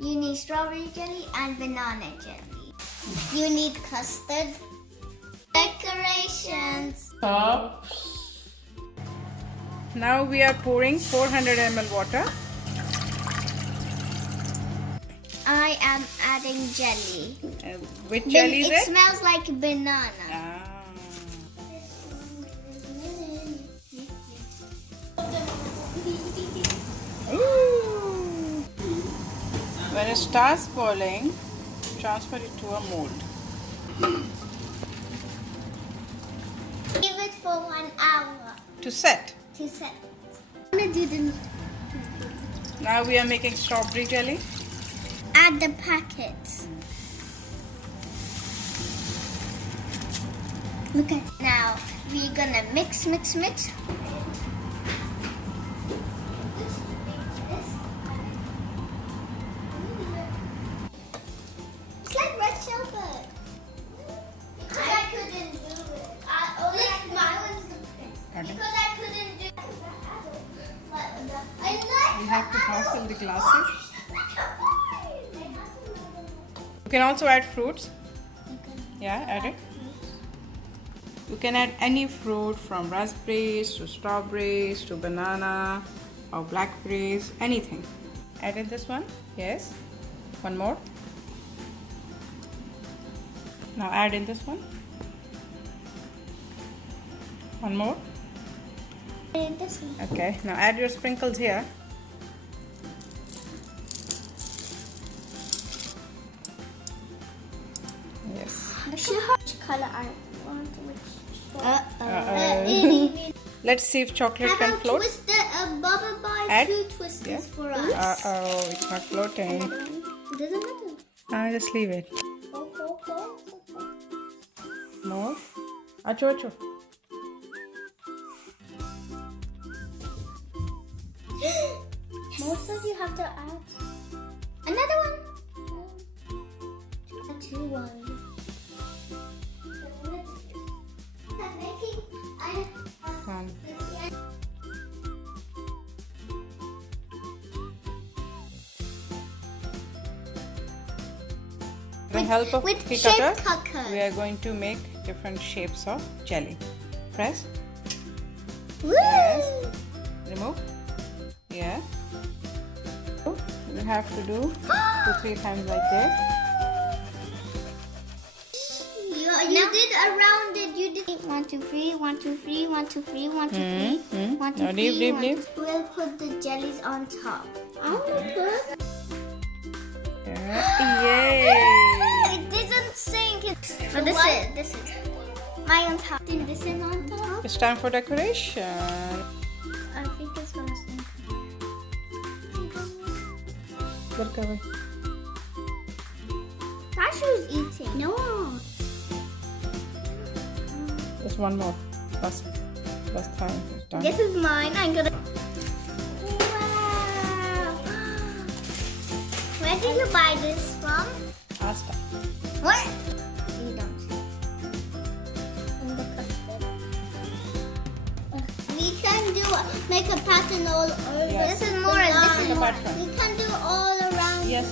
You need strawberry jelly and banana jelly. You need custard. Decorations. Now we are pouring 400 ml water. I am adding jelly. Which jelly is It it? smells like banana. Ooh. When it starts boiling, transfer it to a mold. Leave it for 1 hour To set. to set. I'm gonna do the. Now we are making strawberry jelly. Add the packets. Look at now. We're gonna mix. It's like red sherbet. Because I couldn't do it. My one's the pink. Because I couldn't do it. We have to half fill the glasses. You can also add fruits. Yeah, add it. You can add any fruit from raspberries to strawberries to banana or blackberries, anything. Add in this one. Yes. One more. Now add in this one. One more. This one. Okay. Now add your sprinkles here. Yes. Which color I want? Let's see if chocolate How can about float. twist Bubba buy Add. 2 twisters Yeah. for us? It's not floating. Doesn't matter. Just leave it. More. Acho. Most of you have to add another one. Two ones. One. With the help of with cookie shape cutter, cutters. we are going to make different shapes of jelly. Press. Woo! Yes. Remove. Yeah. You have to do 2-3 times like this. You did around it. You did 1, 2, 3, 1, 2, 3, 1, 2, 3, 1, 2, 3, 1, 2, Now 3. leave. We'll put the jellies on top. Yay! It doesn't sink. But this is my on top. Then this is on top. It's time for decoration. I think it's gonna sink. Look away. Tashu's eating. No. Just one more. Last time. It's done. This is mine. I'm gonna. Wow. Where did you buy this from? Asda. What? You don't. In the custard. We can make a pattern all over. Yes. This is more. Make a pattern. We can do all around. Yes.